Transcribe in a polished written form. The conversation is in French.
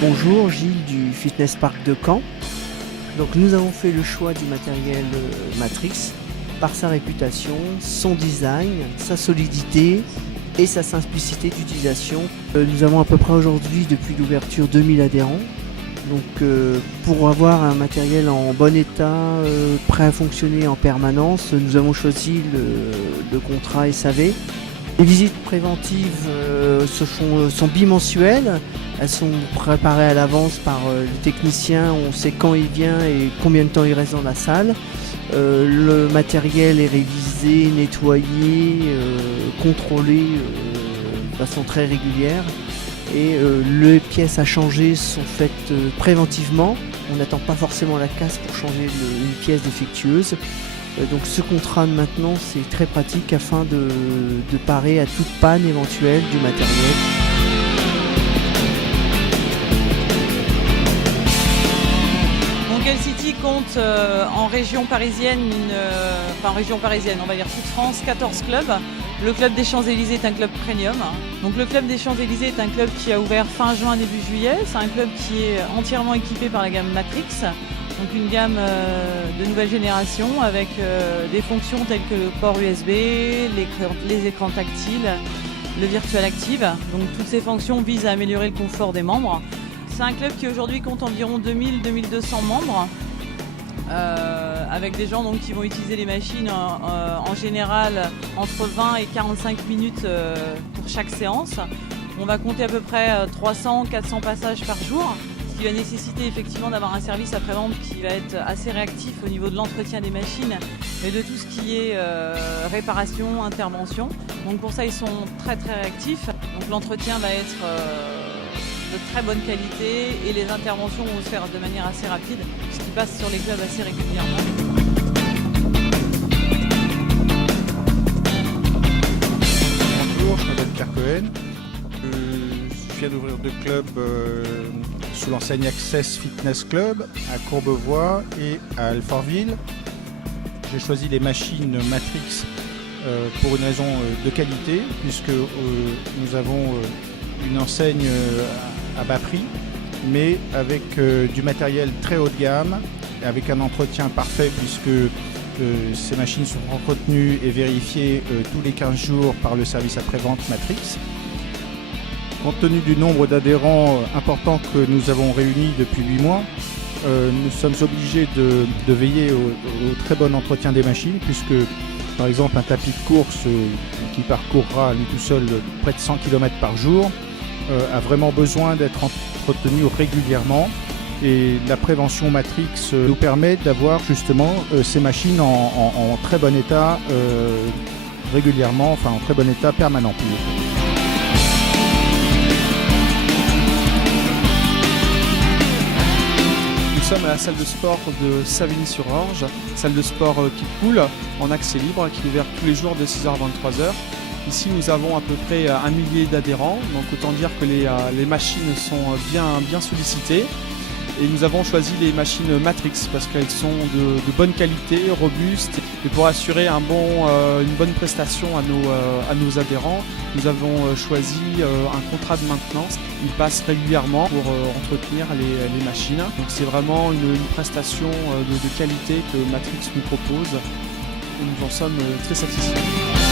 Bonjour, Gilles du Fitness Park de Caen. Donc nous avons fait le choix du matériel Matrix par sa réputation, son design, sa solidité et sa simplicité d'utilisation. Nous avons à peu près aujourd'hui depuis l'ouverture 2000 adhérents. Donc pour avoir un matériel en bon état, prêt à fonctionner en permanence, nous avons choisi le contrat SAV. Les visites préventives sont bimensuelles. Elles sont préparées à l'avance par le technicien. On sait quand il vient et combien de temps il reste dans la salle. Le matériel est révisé, nettoyé, contrôlé de façon très régulière. Et les pièces à changer sont faites préventivement. On n'attend pas forcément la casse pour changer une pièce défectueuse. Donc ce contrat de maintenance c'est très pratique afin de parer à toute panne éventuelle du matériel. Mondial City compte en région parisienne, on va dire toute France, 14 clubs. Le club des Champs-Élysées est un club premium. Donc le club des Champs-Élysées est un club qui a ouvert fin juin, début juillet. C'est un club qui est entièrement équipé par la gamme Matrix. Donc une gamme de nouvelle génération avec des fonctions telles que le port USB, les écrans tactiles, le Virtual Active. Donc toutes ces fonctions visent à améliorer le confort des membres. C'est un club qui aujourd'hui compte environ 2000-2200 membres. Avec des gens donc, qui vont utiliser les machines en général entre 20 et 45 minutes pour chaque séance. On va compter à peu près 300-400 passages par jour, ce qui va nécessiter effectivement d'avoir un service après-vente qui va être assez réactif au niveau de l'entretien des machines et de tout ce qui est réparation, intervention. Donc pour ça ils sont très réactifs. Donc l'entretien va être de très bonne qualité et les interventions vont se faire de manière assez rapide puisqu'ils passent sur les clubs assez régulièrement. Bonjour, je m'appelle Pierre Cohen. Je viens d'ouvrir 2 clubs sous l'enseigne Access Fitness Club à Courbevoie et à Alfortville. J'ai choisi les machines Matrix pour une raison de qualité puisque nous avons une enseigne à bas prix mais avec du matériel très haut de gamme, avec un entretien parfait puisque ces machines sont entretenues et vérifiées tous les 15 jours par le service après-vente Matrix. Compte tenu du nombre d'adhérents important que nous avons réunis depuis 8 mois, nous sommes obligés de veiller au très bon entretien des machines puisque par exemple un tapis de course qui parcourra lui tout seul près de 100 km par jour a vraiment besoin d'être entretenu régulièrement et la prévention Matrix nous permet d'avoir justement ces machines en très bon état régulièrement, enfin en très bon état permanent. Nous sommes à la salle de sport de Savigny-sur-Orge, salle de sport qui coule en accès libre, qui est ouverte tous les jours de 6h à 23h. Ici nous avons à peu près 1 millier d'adhérents, donc autant dire que les machines sont bien sollicitées. Et nous avons choisi les machines Matrix parce qu'elles sont de bonne qualité, robustes. Et pour assurer une bonne prestation à nos adhérents, nous avons choisi un contrat de maintenance. Ils passent régulièrement pour entretenir les machines. Donc c'est vraiment une prestation de qualité que Matrix nous propose et nous en sommes très satisfaits.